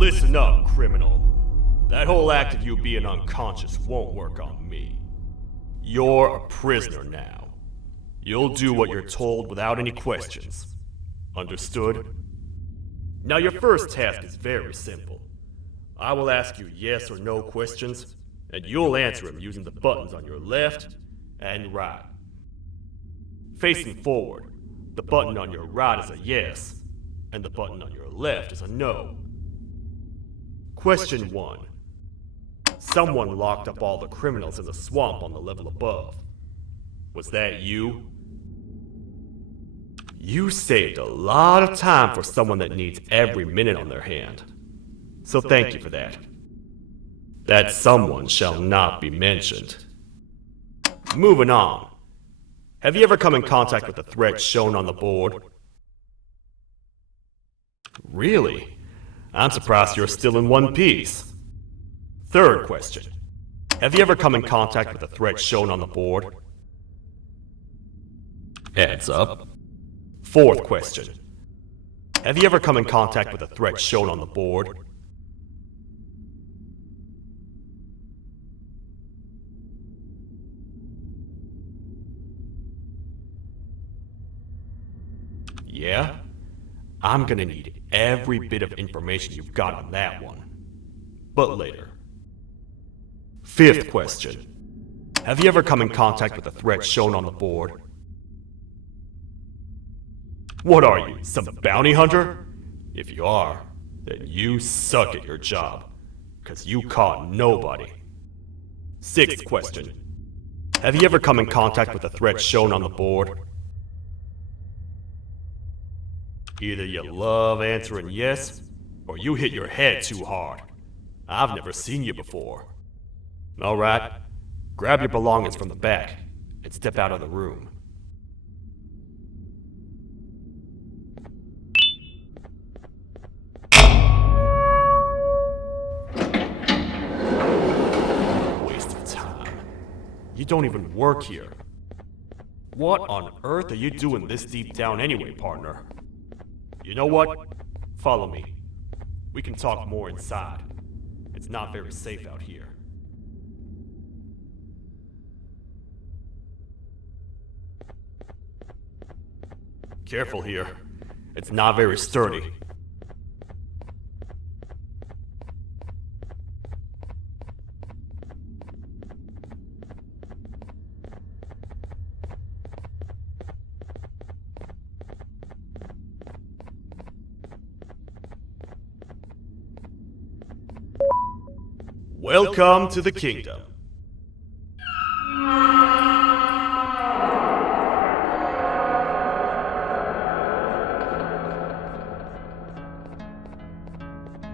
Listen up, criminal. That whole act of you being unconscious won't work on me. You're a prisoner now. You'll do what you're told without any questions. Understood? Now your first task is very simple. I will ask you yes or no questions, and you'll answer them using the buttons on your left and right. Facing forward, the button on your right is a yes, and the button on your left is a no. Question 1. Someone locked up all the criminals in the swamp on the level above. Was that you? You saved a lot of time for someone that needs every minute on their hand. So thank you for that. That someone shall not be mentioned. Moving on. Have you ever come in contact with the threat shown on the board? Really? I'm surprised you're still in one piece. Third question. Have you ever come in contact with the threat shown on the board? Heads up. Fourth question. Have you ever come in contact with the threat shown on the board? Yeah? I'm gonna need every bit of information you've got on that one. But later. Fifth question. Have you ever come in contact with the threat shown on the board? What are you, some bounty hunter? If you are, then you suck at your job, because you caught nobody. Sixth question. Have you ever come in contact with the threat shown on the board? Either you love answering yes, or you hit your head too hard. I've never seen you before. Alright, grab your belongings from the back, and step out of the room. Waste of time. You don't even work here. What on earth are you doing this deep down anyway, partner? You know what? Follow me. We can talk more inside. It's not very safe out here. Careful here. It's not very sturdy. Welcome to the kingdom.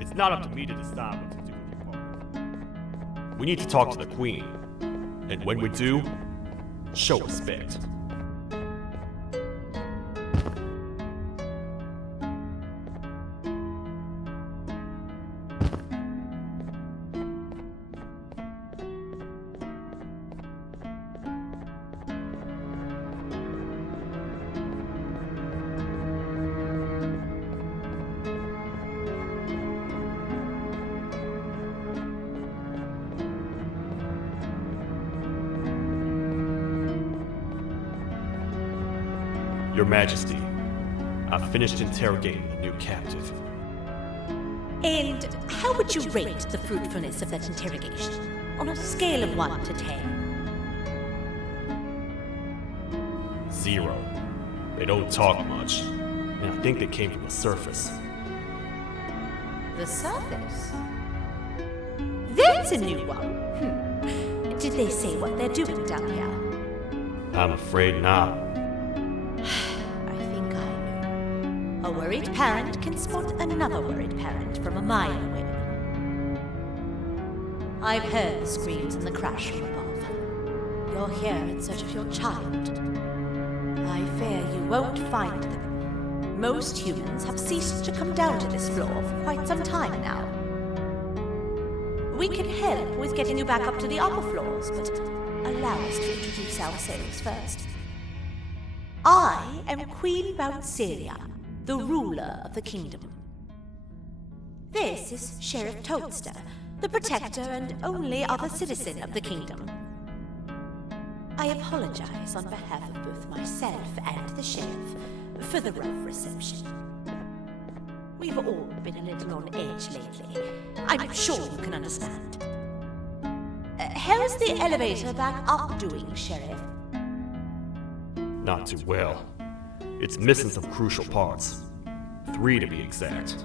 It's not up to me to decide what to do with your partner. We need to talk to the queen. And when we do, show respect. Your Majesty, I've finished interrogating the new captive. And how would you rate the fruitfulness of that interrogation, on a scale of 1 to 10? 0. They don't talk much, and I think they came from the surface. The surface? There's a new one. Did they say what they're doing down here? I'm afraid not. A worried parent can spot another worried parent from a mile away. I've heard the screams and the crash from above. You're here in search of your child. I fear you won't find them. Most humans have ceased to come down to this floor for quite some time now. We can help with getting you back up to the upper floors, but allow us to introduce ourselves first. I am Queen Bouncelia, the ruler of the kingdom. This is Sheriff Toadster, the protector and only other citizen of the kingdom. I apologize on behalf of both myself and the sheriff for the rough reception. We've all been a little on edge lately. I'm sure you can understand. How's the elevator back up doing, Sheriff? Not too well. It's missing some crucial parts. 3 to be exact.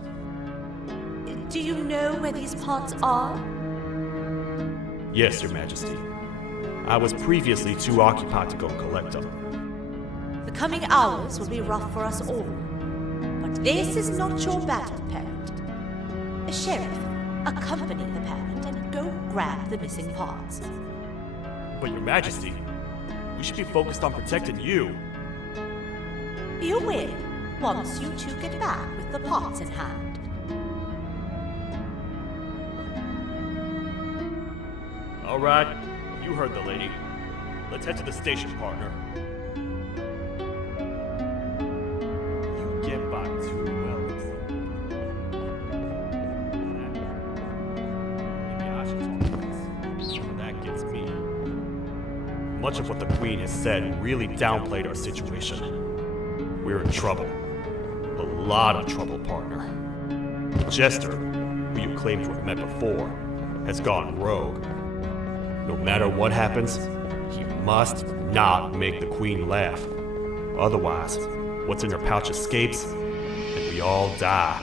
Do you know where these parts are? Yes, Your Majesty. I was previously too occupied to go and collect them. The coming hours will be rough for us all. But this is not your battle, Parent. Sheriff, accompany the Parent and go grab the missing parts. But Your Majesty, we should be focused on protecting you. You will, once you two get back with the parts in hand. All right, you heard the lady. Let's head to the station, partner. You get by too well. Maybe I should talk less. That gets me. Much of what the Queen has said really downplayed our situation. We're in trouble. A lot of trouble, partner. The Jester, who you claim to have met before, has gone rogue. No matter what happens, he must not make the Queen laugh. Otherwise, what's in her pouch escapes, and we all die.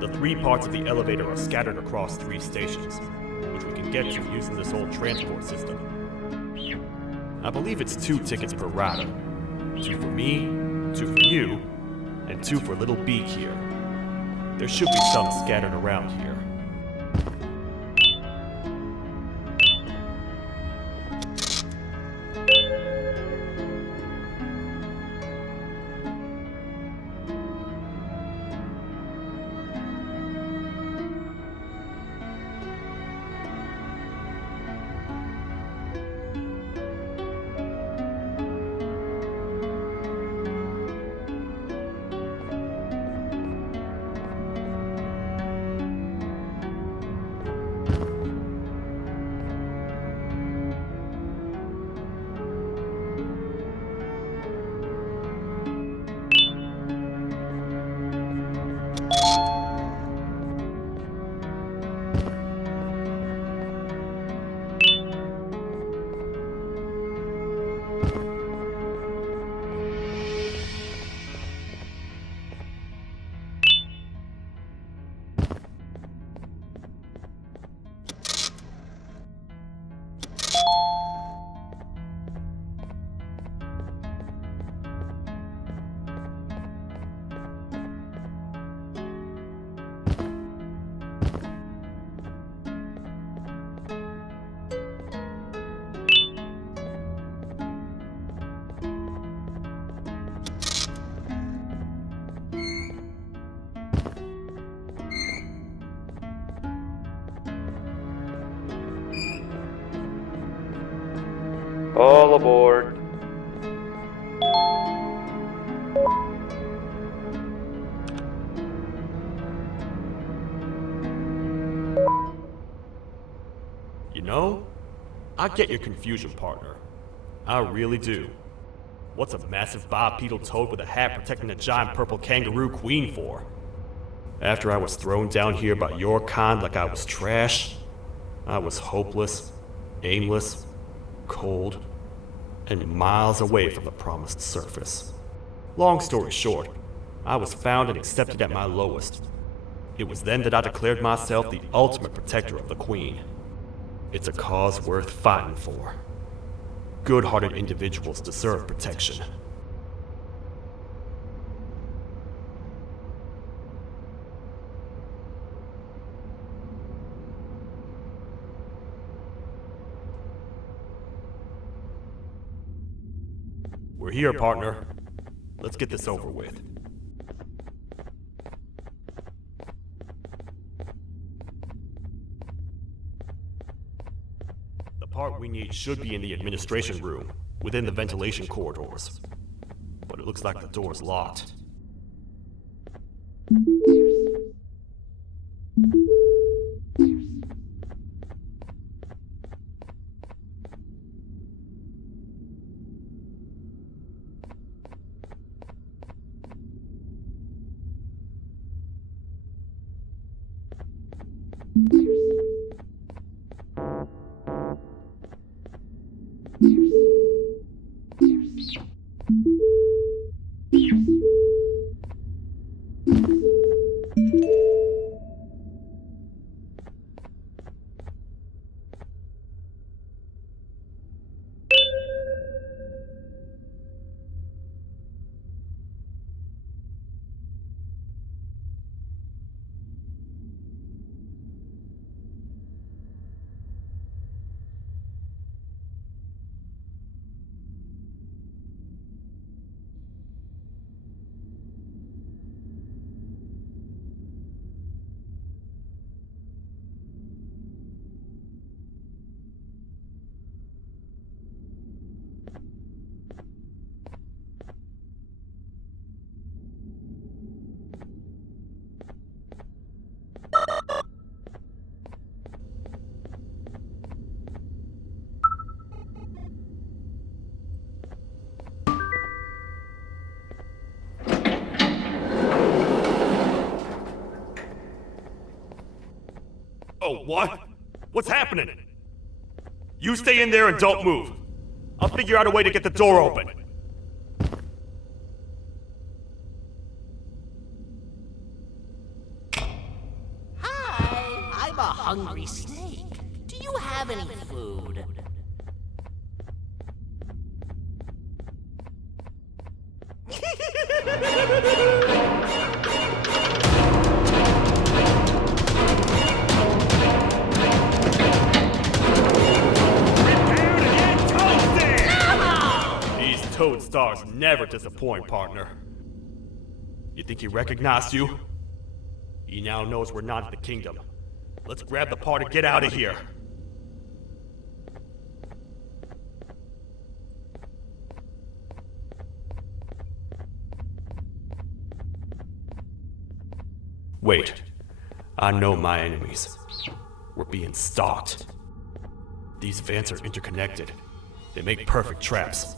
The 3 parts of the elevator are scattered across 3 stations, which we can get to using this old transport system. I believe it's 2 tickets per rider. 2 for me, 2 for you, and 2 for Little Beak here. There should be some scattered around here. All aboard. You know, I get your confusion, partner. I really do. What's a massive bipedal toad with a hat protecting a giant purple kangaroo queen for? After I was thrown down here by your kind like I was trash, I was hopeless, aimless, cold, and miles away from the promised surface. Long story short, I was found and accepted at my lowest. It was then that I declared myself the ultimate protector of the Queen. It's a cause worth fighting for. Good-hearted individuals deserve protection. We're here, partner. Let's get this over with. The part we need should be in the administration room, within the ventilation corridors. But it looks like the door's locked. Oh, what? What's happening? You stay in there and don't move. I'll figure out a way to get the door open. Hi, I'm a hungry snake. Do you have any food? Toad stars never disappoint, partner. You think he recognized you? He now knows we're not at the kingdom. Let's grab the part and get out of here. Wait. I know my enemies. We're being stalked. These vents are interconnected. They make perfect traps.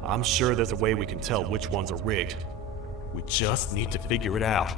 I'm sure there's a way we can tell which ones are rigged. We just need to figure it out.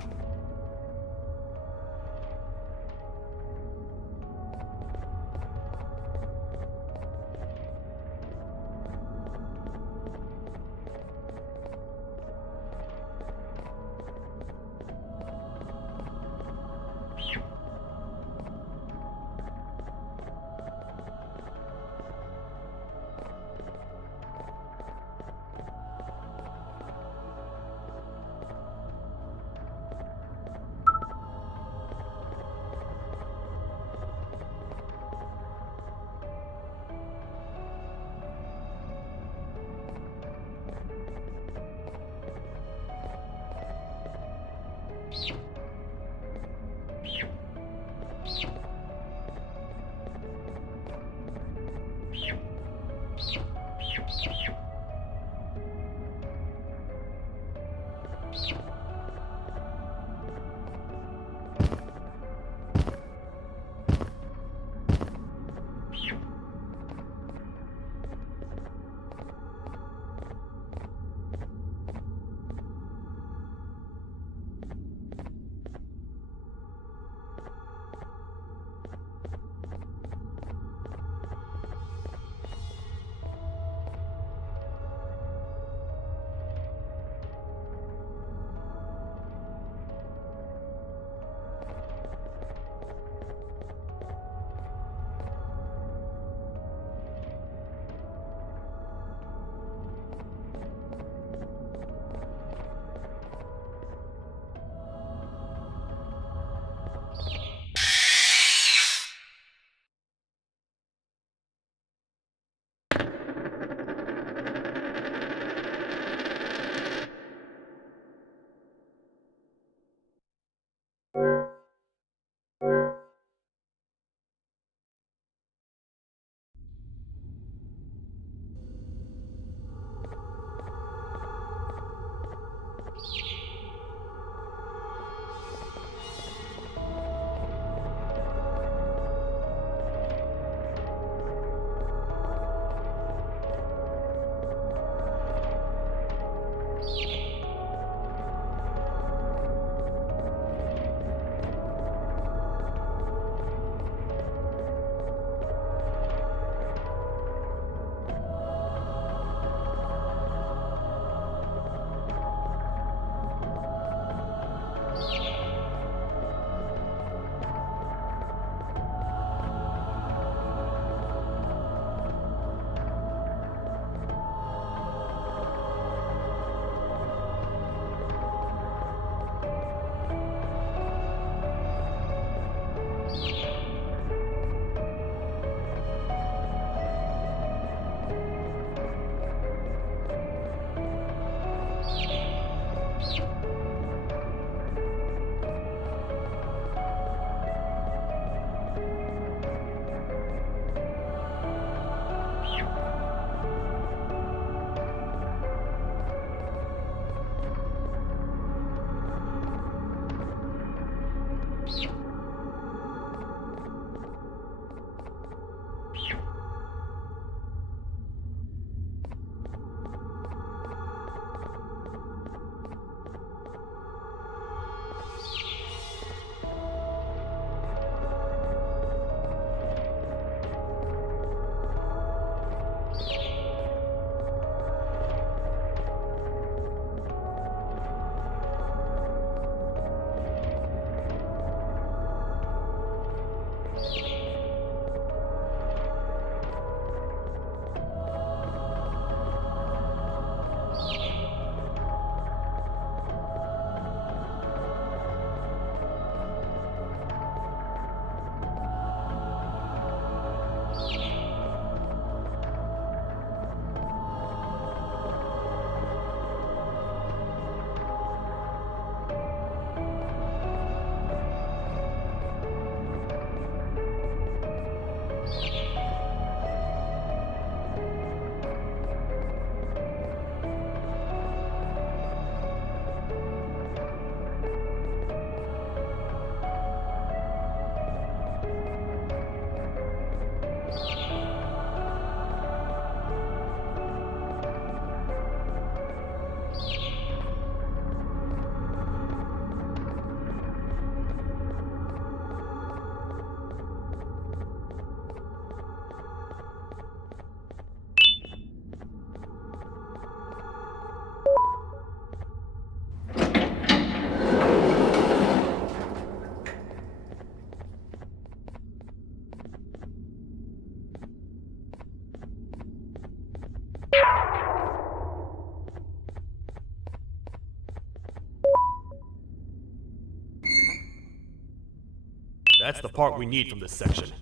That's the part we need from this section.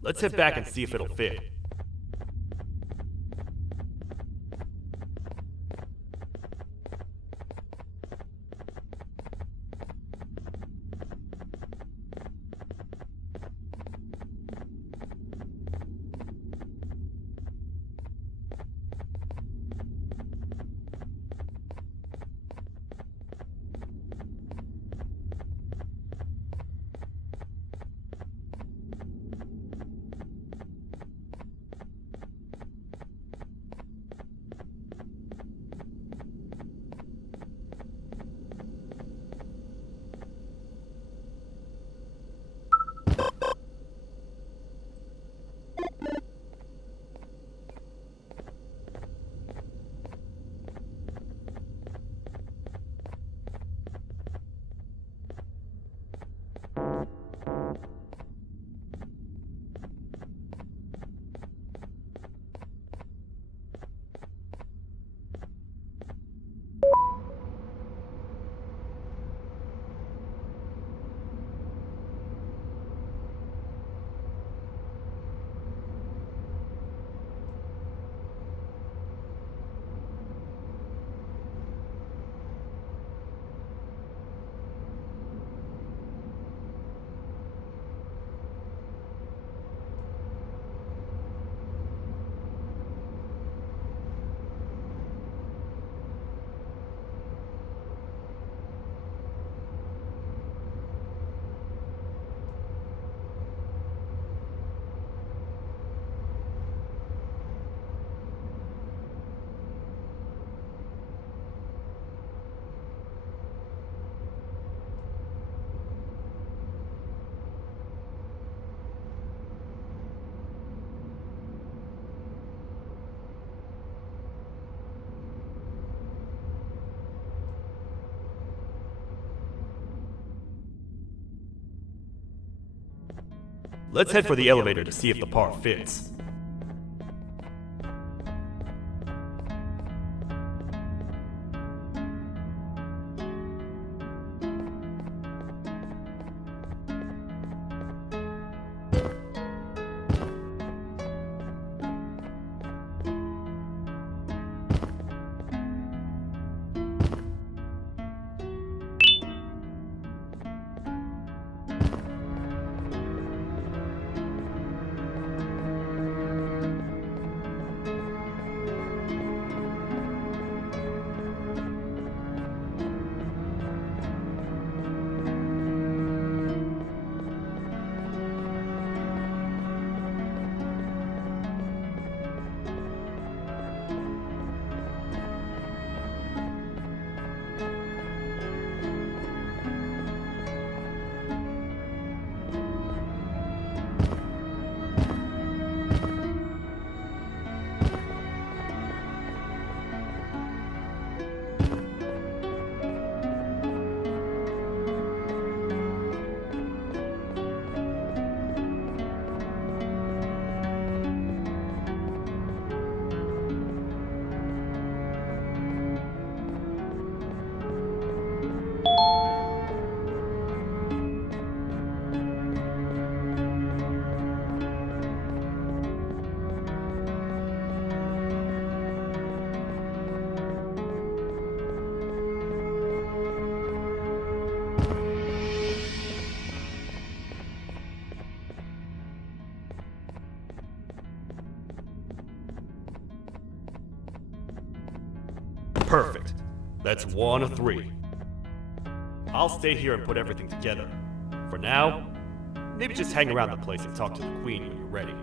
Let's head back and see if it'll fit. Let's head for the elevator to see if the part fits. Perfect. That's 1 of 3. I'll stay here and put everything together. For now, maybe just hang around the place and talk to the Queen when you're ready.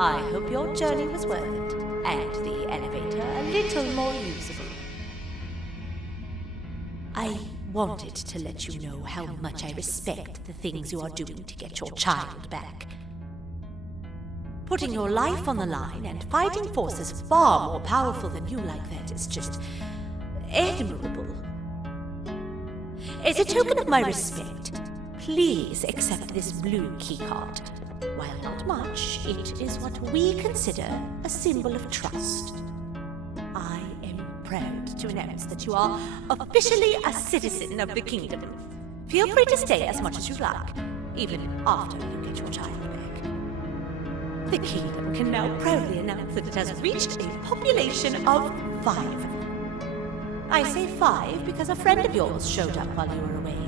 I hope your journey was worth it, and the elevator a little more usable. I wanted to let you know how much I respect the things you are doing to get your child back. Putting your life on the line and fighting forces far more powerful than you like that is just admirable. As a token of my respect, please accept this blue keycard. While not much, it is what we consider a symbol of trust. I am proud to announce that you are officially a citizen of the kingdom. Feel free to stay as much as you like, even after you get your child back. The kingdom can now proudly announce that it has reached a population of 5. I say 5 because a friend of yours showed up while you were away.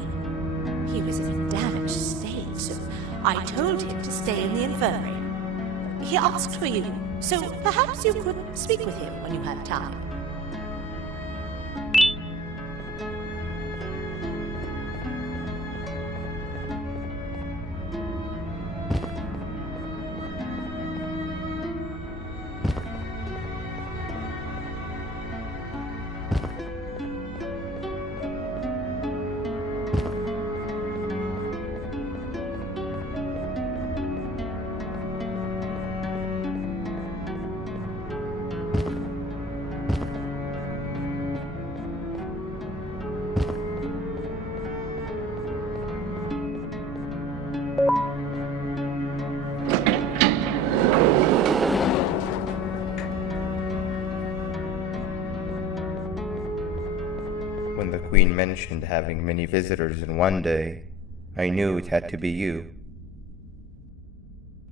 He was in a damaged state, so I told him to stay in the infirmary. He asked for you, so perhaps you could speak with him when you have time. When the Queen mentioned having many visitors in one day, I knew it had to be you.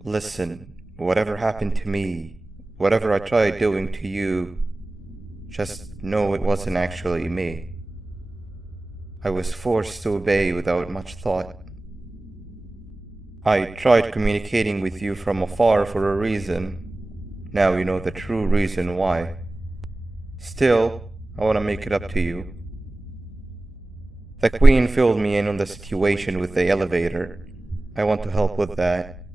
Listen, whatever happened to me, whatever I tried doing to you, just know it wasn't actually me. I was forced to obey without much thought. I tried communicating with you from afar for a reason. Now you know the true reason why. Still, I want to make it up to you. The Queen filled me in on the situation with the elevator. I want to help with that.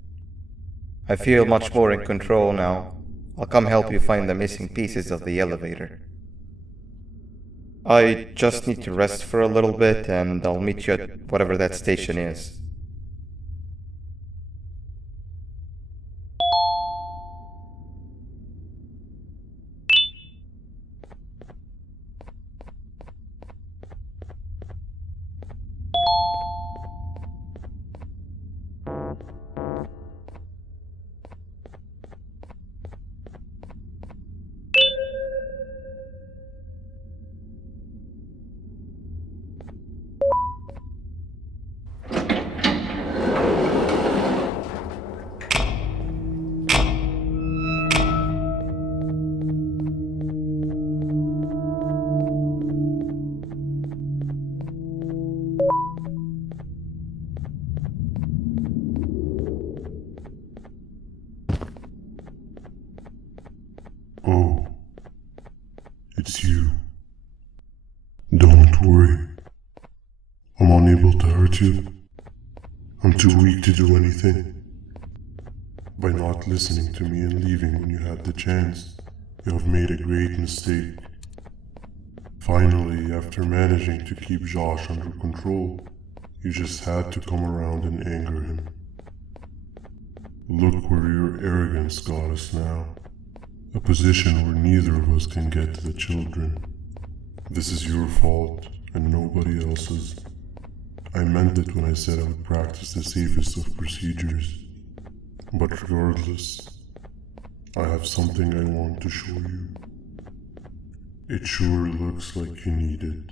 I feel much more in control now. I'll come help you find the missing pieces of the elevator. I just need to rest for a little bit and I'll meet you at whatever that station is. Oh, it's you. Don't worry. I'm unable to hurt you. I'm too weak to do anything. By not listening to me and leaving when you had the chance, you have made a great mistake. Finally, after managing to keep Josh under control, you just had to come around and anger him. Look where your arrogance got us now. A position where neither of us can get to the children. This is your fault and nobody else's. I meant it when I said I would practice the safest of procedures. But regardless, I have something I want to show you. It sure looks like you need it.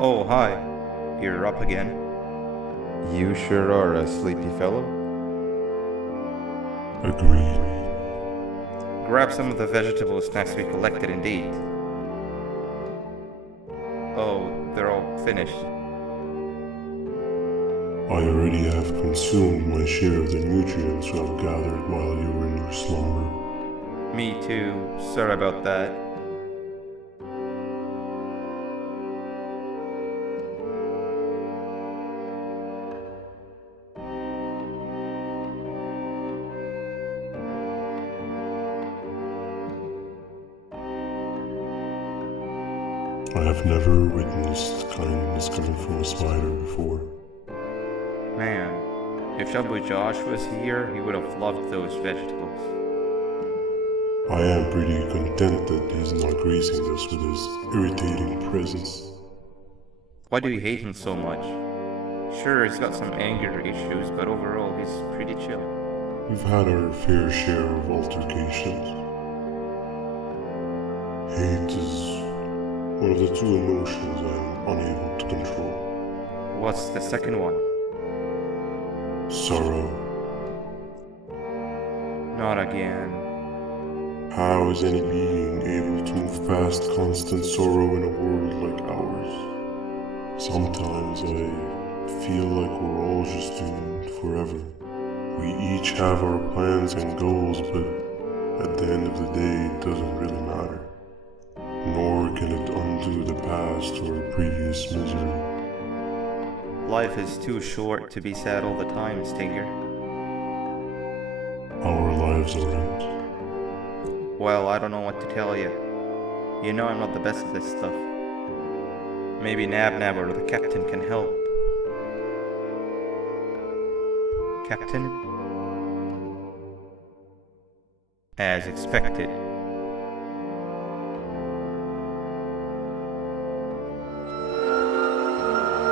Oh, hi. You're up again. You sure are a sleepy fellow. Agreed. Grab some of the vegetable snacks we collected indeed. Oh, they're all finished. I already have consumed my share of the nutrients you have gathered while you were in your slumber. Me too. Sorry about that. I have never witnessed kindness coming from a spider before. Man, if Shabu Josh was here, he would have loved those vegetables. I am pretty content that he's not gracing us with his irritating presence. Why do you hate him so much? Sure, he's got some anger issues, but overall he's pretty chill. We've had our fair share of altercations. Hate is one of the two emotions I'm unable to control. What's the second one? Sorrow. Not again. How is any being able to move past constant sorrow in a world like ours? Sometimes I feel like we're all just doomed forever. We each have our plans and goals, but at the end of the day, it doesn't really matter. Nor can it undo the past or previous misery. Life is too short to be sad all the time, Stinger. Our lives aren't. Well, I don't know what to tell you. You know I'm not the best at this stuff. Maybe Nab or the captain can help. Captain? As expected.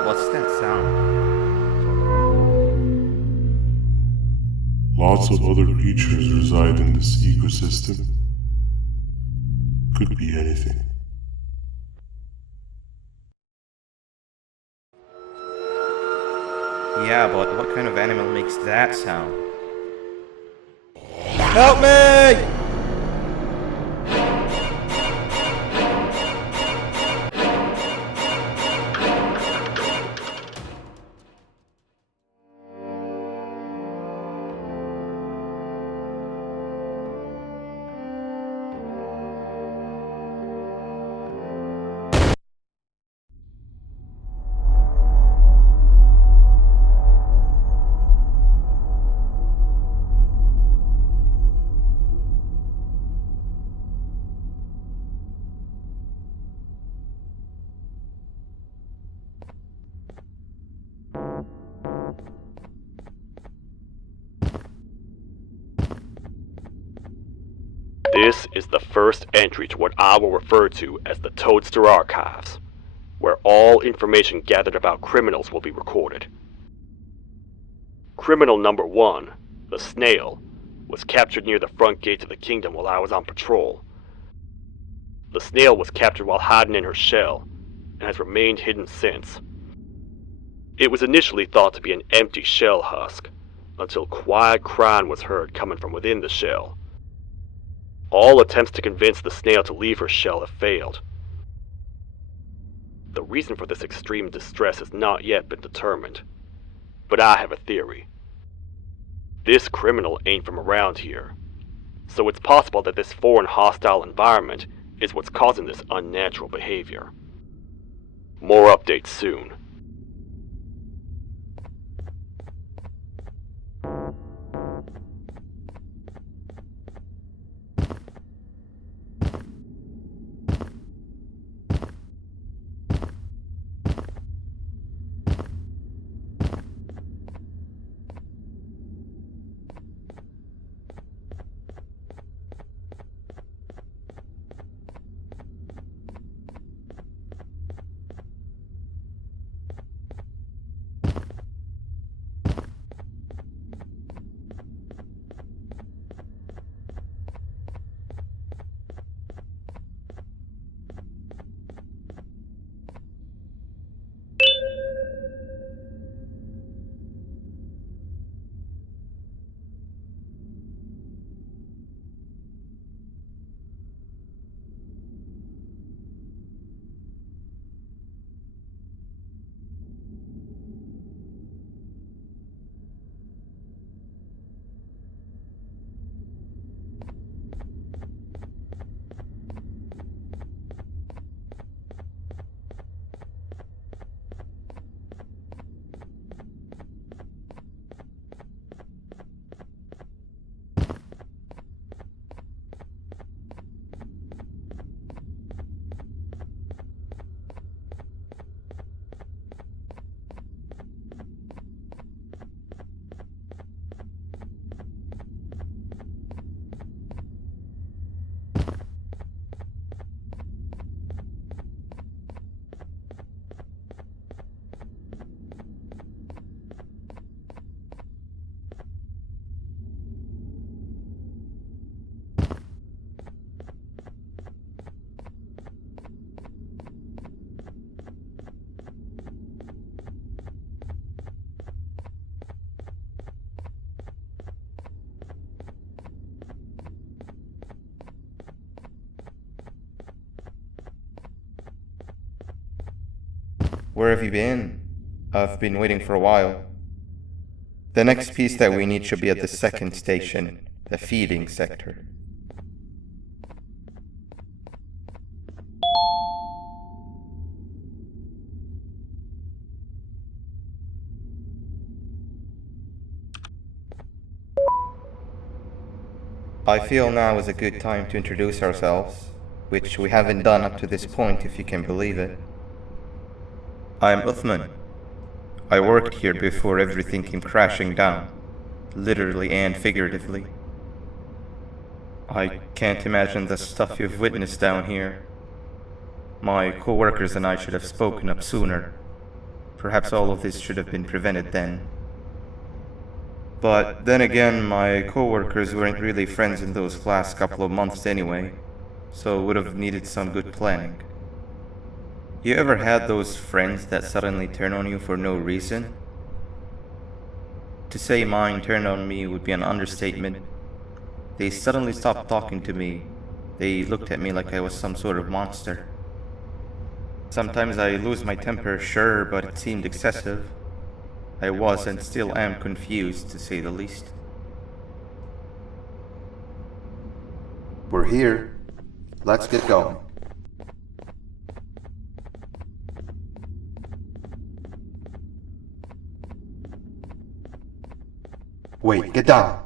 What's that sound? Lots of other creatures reside in this ecosystem. Could be anything. Yeah, but what kind of animal makes that sound? Help me! This is the first entry to what I will refer to as the Toadster Archives, where all information gathered about criminals will be recorded. Criminal number 1, the snail, was captured near the front gate of the kingdom while I was on patrol. The snail was captured while hiding in her shell, and has remained hidden since. It was initially thought to be an empty shell husk, until quiet crying was heard coming from within the shell. All attempts to convince the snail to leave her shell have failed. The reason for this extreme distress has not yet been determined, but I have a theory. This criminal ain't from around here, so it's possible that this foreign hostile environment is what's causing this unnatural behavior. More updates soon. Where have you been? I've been waiting for a while. The next piece that we need should be at the second station, the feeding sector. I feel now is a good time to introduce ourselves, which we haven't done up to this point if you can believe it. I'm Uthman. I worked here before everything came crashing down, literally and figuratively. I can't imagine the stuff you've witnessed down here. My co-workers and I should have spoken up sooner. Perhaps all of this should have been prevented then. But then again, my co-workers weren't really friends in those last couple of months anyway, so would have needed some good planning. You ever had those friends that suddenly turn on you for no reason? To say mine turned on me would be an understatement. They suddenly stopped talking to me. They looked at me like I was some sort of monster. Sometimes I lose my temper, sure, but it seemed excessive. I was and still am confused, to say the least. We're here. Let's get going. Wait, get down.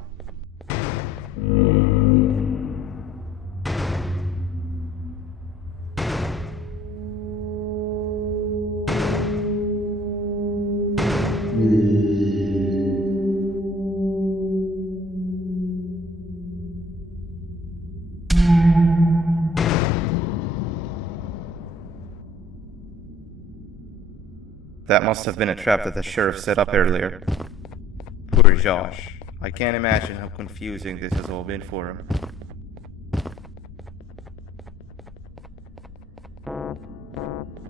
That must have been a trap that the sheriff set up earlier. Poor Josh. I can't imagine how confusing this has all been for him.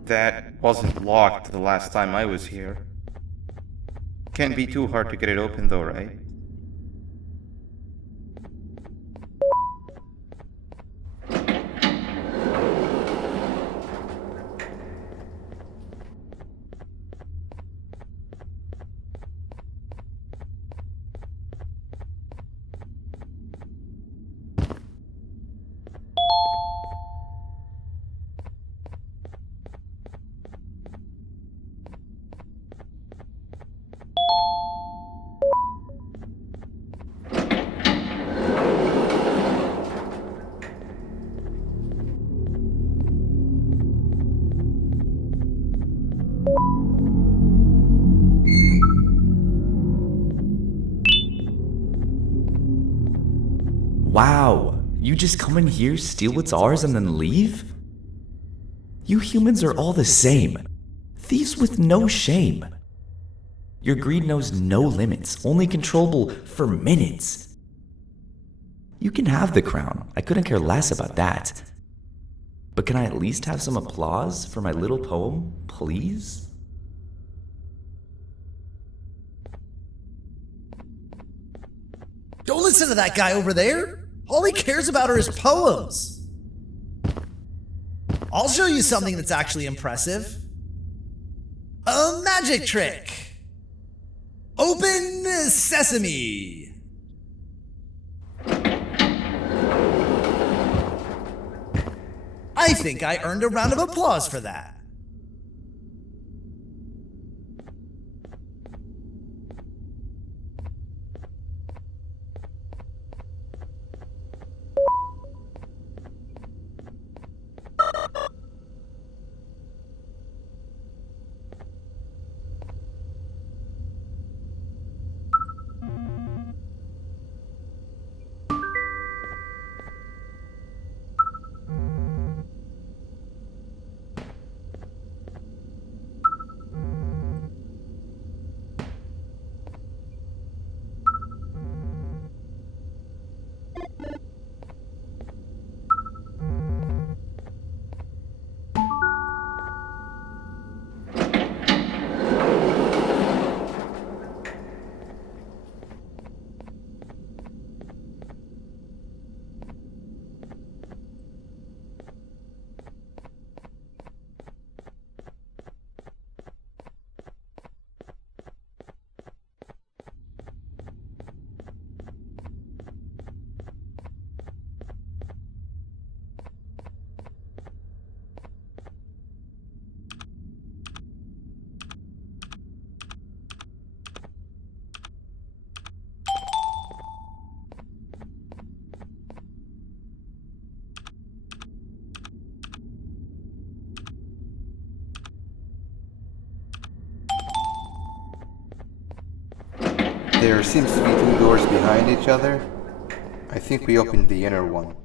That wasn't locked the last time I was here. Can't be too hard to get it open though, right? Wow, you just come in here, steal what's ours, and then leave? You humans are all the same. Thieves with no shame. Your greed knows no limits, only controllable for minutes. You can have the crown, I couldn't care less about that. But can I at least have some applause for my little poem, please? Don't listen to that guy over there. All he cares about are his poems. I'll show you something that's actually impressive. A magic trick. Open sesame. I think I earned a round of applause for that. There seems to be two doors behind each other. I think we opened the inner one.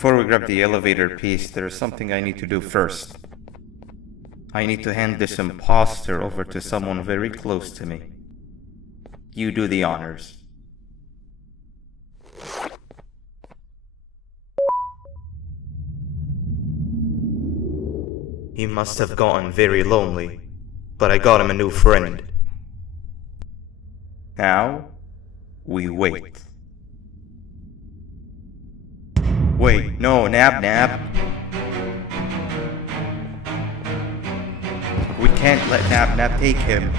Before we grab the elevator piece, there's something I need to do first. I need to hand this imposter over to someone very close to me. You do the honors. He must have gotten very lonely, but I got him a new friend. Now, we wait. Wait, no, Nab. We can't let Nab take him.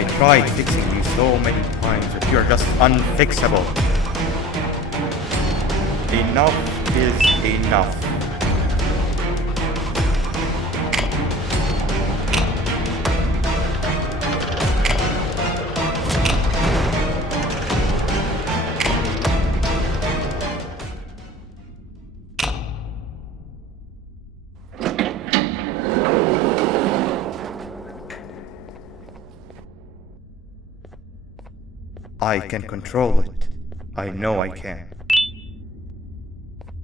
I tried fixing you so many times, but you're just unfixable. Enough is enough. I can control it. I know I can.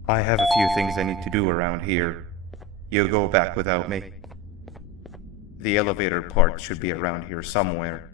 I have a few things I need to do around here. You go back without me. The elevator part should be around here somewhere.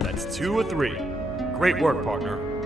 That's 2 of 3. Great work, partner.